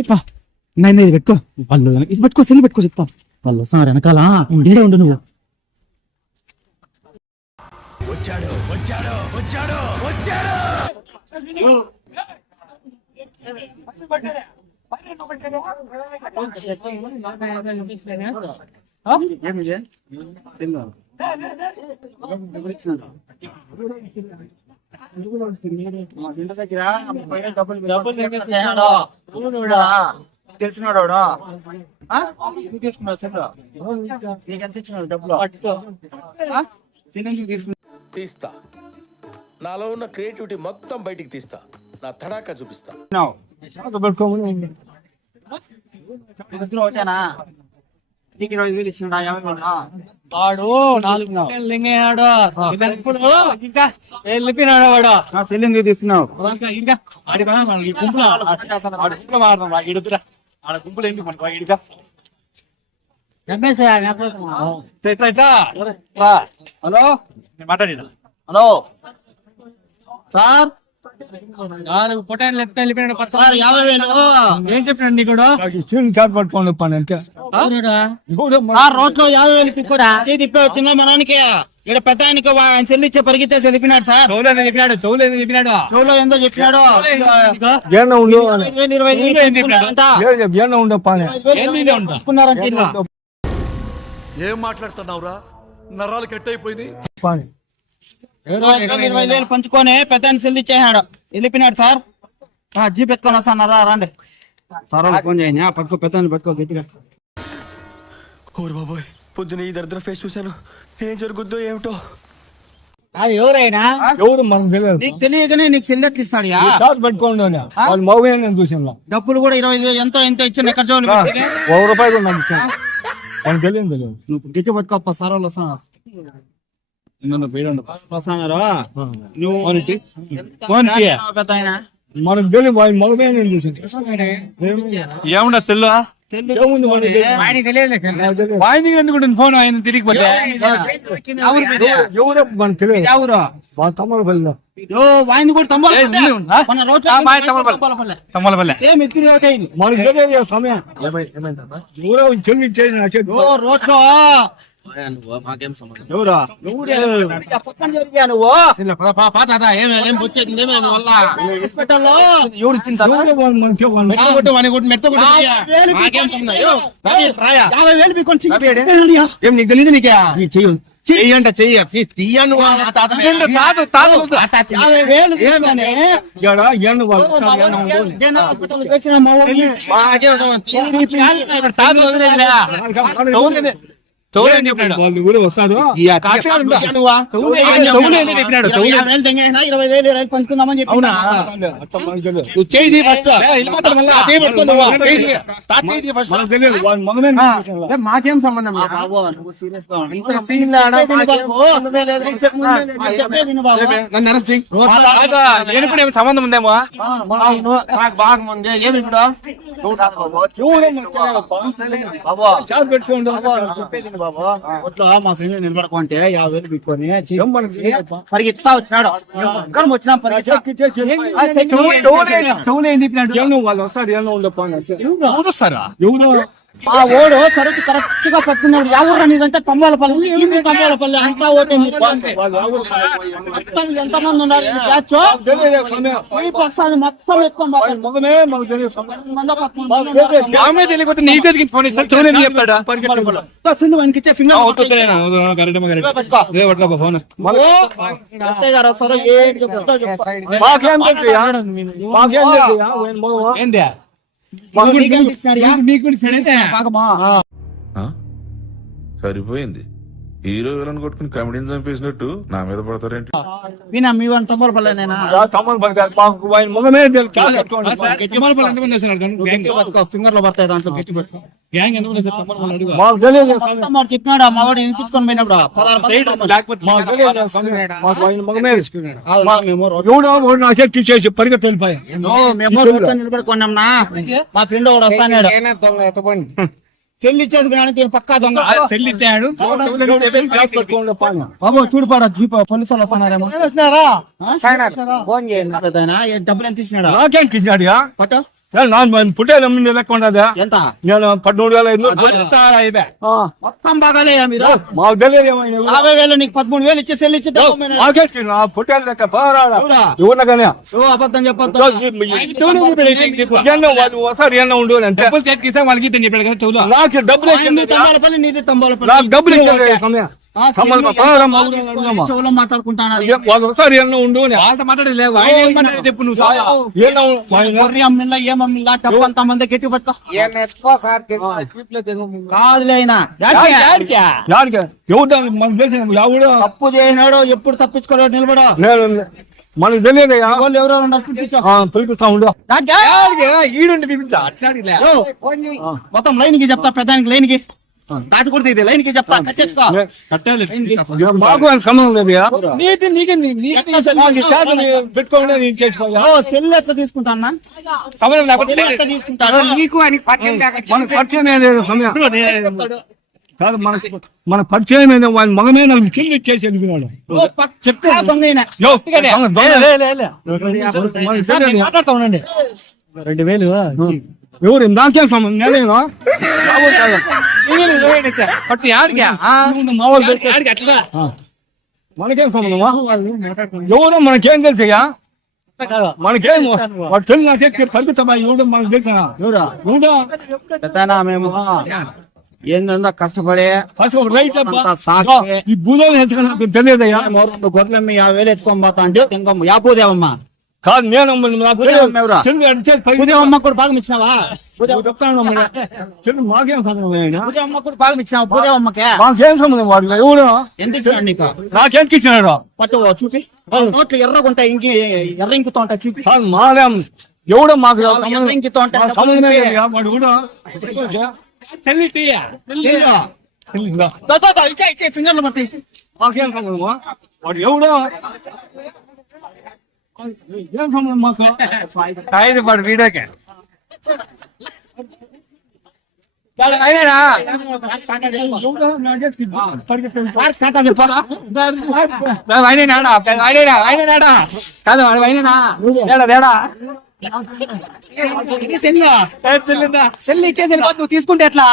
ఏపా nine ఇది పెట్టుకో వాళ్ళు ఇది పెట్టుకో సెల్ పెట్టుకో చెప్తా వాళ్ళు వస్తున్నారు వెనకాల ఉండే ఉండు నువ్వు. తెలిసినాడు తీసుకున్నాడు సెల్ నీకెంత ఇచ్చినాడు డబ్బులు తీస్తా. నాలో ఉన్న క్రియేటివిటీ మొత్తం బయటికి తీస్తా. నా తడాకా చూపిస్తా. వచ్చానా నీకు 20,000 ఇచ్చినాడా 50,000 వాడు 4 లింగయ్యాడు వెళ్ళిపోయినాడు వాడు సెల్లింగ్ తీసుకున్నావు ఇంకా గుంపులు ఏంటి మనకు ఇడిగా హలో మాట్లాడి హలో సార్ పొటాన్ లెఫ్ట్ వెళ్ళిపోయినాడు సార్ 50,000 ఏం చెప్పినాడు నీ కూడా పట్టుకోండి పని అంతే సార్ రోడ్లో 50,000 పిక్కోడా చేయి తిప్పే వచ్చిందా మనకి ఇక్కడ పెద్ద ఆయనకి ఆయన చెల్లిచ్చే పరిగెత్తే చెప్పినాడు సార్ చెప్పినాడు చెప్పినాడు చెవులో ఏందో చెప్పినాడు ఉండే పని ఏం మాట్లాడుతున్నావురా? నరాలు కట్ అయిపోయింది. పని 20,000 పంచుకొని పెద్ద ఆయన చెల్లిచ్చేసాడు వెళ్ళిపోయినాడు సార్ జీ పెట్టుకొని వస్తానరా రండి సార్ ఫోన్ చేయండి పట్టుకో పెద్ద పట్టుకో గట్టిగా ఓరు బాబోయ్, పొద్దున ఈ దరిద్ర ఫేస్ చూశాను. ఏం జరుగుద్దో ఏమిటో. ఎవరైనా ఎవరు మనకు తెలియదు. నీకు తెలియగానే నీకు సెల్లెట్లు ఇస్తాడు చార్జ్ పెట్టుకోండి వాళ్ళు మగ నేను చూసాను. డబ్బులు కూడా 20,000 ఎంతో ఇచ్చిన ఎక్కడ చూడండి 1 రూపాయి కూడా నాకు ఇచ్చాను. మనకు తెలియదు నువ్వు గట్టి పట్టుకోప్ప సార్ వాళ్ళు వస్తున్నారు నువ్వు పెద్ద ఆయన మనకు తెలియదు వాళ్ళు మగ నేను చూసాను. ఏముండ సెల్లు ఏముంది మనకి ఆయన ఎందుకు ఫోన్ ఆయన తిరిగి పోతే ఎవరో మనకు తెలియదు. ఎవరు వాళ్ళ తమ్ముడు పిల్లలు వాయింది కూడా తమ్మలపల్లె సేమ్ ఎత్తుని ఒకటైంది మనకు తెలియదు సమయం ఎవరో చెల్లి చేసిన రోడ్లో ఎవరు పక్కన జరిగా నువ్వు హాస్పిటల్లో ఎవరు ఇచ్చిన 50,000 పీకొని ఏం నీకు తెలియదు నీకే చెయ్యంట తీయను 50,000 చెప్పినాడు వాళ్ళు ఊరు వస్తారు. 20,000 పంచుకుందామని చెప్పి మాకేం సంబంధం సంబంధం ఉందేమో నాకు బాగా ముందే ఏమి చెప్పేది బాబా ఒట్లో మా ఫ్రెండ్ నిలబడుకుంటే 50,000 పెట్టుకొని పరిగెత్తా వచ్చినాడు వచ్చినా వాళ్ళు వస్తారు వస్తారా ఆ ఓడు సరుకు కరెక్ట్ గా పట్టుకున్నాడు. ఎవరు నీదంటే తమ్మాలపల్లి అంతా ఓటే మొత్తం ఎంత మంది ఉన్నారు బ్యాచ్ మొత్తం ఎక్కువ తెలియకపోతే నీ దగ్గరికి ఫోన్ ఇస్తాను చూడని చెప్పాడు ఇచ్చే ఫింగర్ ఫోన్ ఎస్ఐ గారు వస్తారు ఏం చెప్తా ఏంది సరిపోయింది. హీరో విలన్ కొట్టుకుని కమెడీని చంపేసినట్టు నా మీద పడతారేంటి? వినా మీ వన్ తమ్మలపల్లేనా ఫింగర్ లో పడతాయి దాంట్లో గట్టి చెప్పినాడు మా వాడు వినిపించుకొని పోయినప్పుడు పరిగెత్తి వెళ్ళిపోయా నిలబడుకున్నాంనా మా ఫ్రెండ్ ఒకడు వస్తాడు చెల్లిచ్చేసి పక్కా దొంగ చెల్లిచ్చాడు బాబు చూడుపాడు జీప్ పోలీసులు వస్తున్నారేమో ఫోన్ చేయండి డబ్బులు ఎంత ఇచ్చినాడు నాకేం ఇచ్చినాడు పట్టు ನಾನು ಪುಟ್ಟೇದ ಮುಂದೆ ಲೆಕ್ಕ ఉండదా ఎంత నేను 13,500 మొత్తం బాగాలేయా మీరు మాకు తెలియదు ఏమైనా 50,000 నీకు 13,000 ఇచ్చి సెల్ ఇచ్చి మాకేంటి నా పుట్టేది లెక్క పోరాడా ఎవరా? ఎవరిన కానీ అబద్ధం చెప్పొద్దు వాళ్ళు ఒకసారి ఏమన్నా ఉండు అంతే నాకు డబ్బులు తంబాలపల్లి నీది తంబాలపల్లి నాకు డబ్బులు ఇచ్చారు సమయం చెవులో మాట్లాడుకుంటున్నారు వాళ్ళు ఒకసారి ఏమన్నా ఉండు వాళ్ళతో మాట్లాడలేవు చెప్పు నువ్వు అమ్మిల్లా ఏమమ్మిల్లా తప్పంత మంది గట్టి పట్టుకో కాదులే అయినా ఎవరు మనకు తెలిసిన ఎవడు తప్పు చేయనాడు ఎప్పుడు తప్పించుకోలేడు నిలబడు మనకు తెలియదయ్యా వాళ్ళు ఎవరో ఉన్నారు పిలిపించు. పిలిపిస్తా ఉండు ఈడుండి పిలిపించా అట్లాడిలే యో, మొత్తం లైన్ కి చెప్తా పెద్దానికి లైన్ కి దాటకూడదు ఇది లైన్ కి చెప్తా కట్టెత్తుకో. లైన్ కి. మాకు ఆయన సంబంధం లేదు పెట్టుకోండి నేను చేసుకోవాలి ఓ, సెల్ ఎట్లా తీసుకుంటా అన్న సమయం లేకపోతే సెల్ ఎట్లా తీసుకుంటాడు మన పరిచయం లేదు సమయం కాదు మన పరిచయం ఏదో వాళ్ళ మగనే నాకు చెల్లి ఇచ్చేసి వెళ్ళిపోయినాడు ఓ, పక్కా దొంగ ఈయన. మాట్లాడుతా ఉండండి 2,000 ఎవరు నాకేం సంబంధం నేనేనా మనకేం సంబంధమా ఎవరో మనకేం తెలుసయ్యా మనకేం వాడు తెలియదు నా చేతికి పంపిస్తామా ఎవడో మనకు తెలుసా ఎవరా? ఎవడో పెద్దనా మేము ఏందో కష్టపడే రైట్ అంతా సాక్షి. ఈ భూజాలు ఎంచుకున్నా తెలియదయ్యా రెండు గొర్రెలు 50,000 ఎత్తుకొని పోతా అంటే తెంగమ్మ యాపూదేవమ్మ కాదు నేను భూదేవమ్మ ఎవరా? చెల్లి భూదేవమ్మ కూడా భాగం ఇచ్చినావా? చెప్తాను చెల్లి మాకేం సంబంధం అయినా భూదేవమ్మ కూడా భాగం ఇచ్చినావా? భూదేవమ్మకే మాకేం సంబంధం వాడు ఎవడు ఎంత ఇచ్చినాడు నీకు? నాకేంటికి ఇచ్చినాడు పట్టు చూపి నోట్లు ఎర్రగా ఉంటాయి ఇంక ఎర్ర ఇంకుతో ఉంటాయి చూపి కాదు మాదేం ఎవడో మాకు ఎర్ర ఇంకుతో ఉంటాయి సంబంధమే లేదు వాడు కూడా ఇచ్చే ఫింగర్లు పట్టాయి మాకేం సంబంధమా వాడు ఎవడో ఏం సంబంధం మాకు వాడు వీడియోకే సెల్ ఇచ్చేసి నువ్వు తీసుకుంటే ఎట్లా?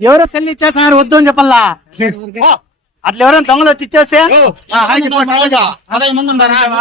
ఎవరో సెల్ ఇచ్చేసారు వద్దు అని చెప్పల్లా. అట్లా ఎవరైనా దొంగలు వచ్చి ఇచ్చేస్తే 10 మంది ఉన్నారా?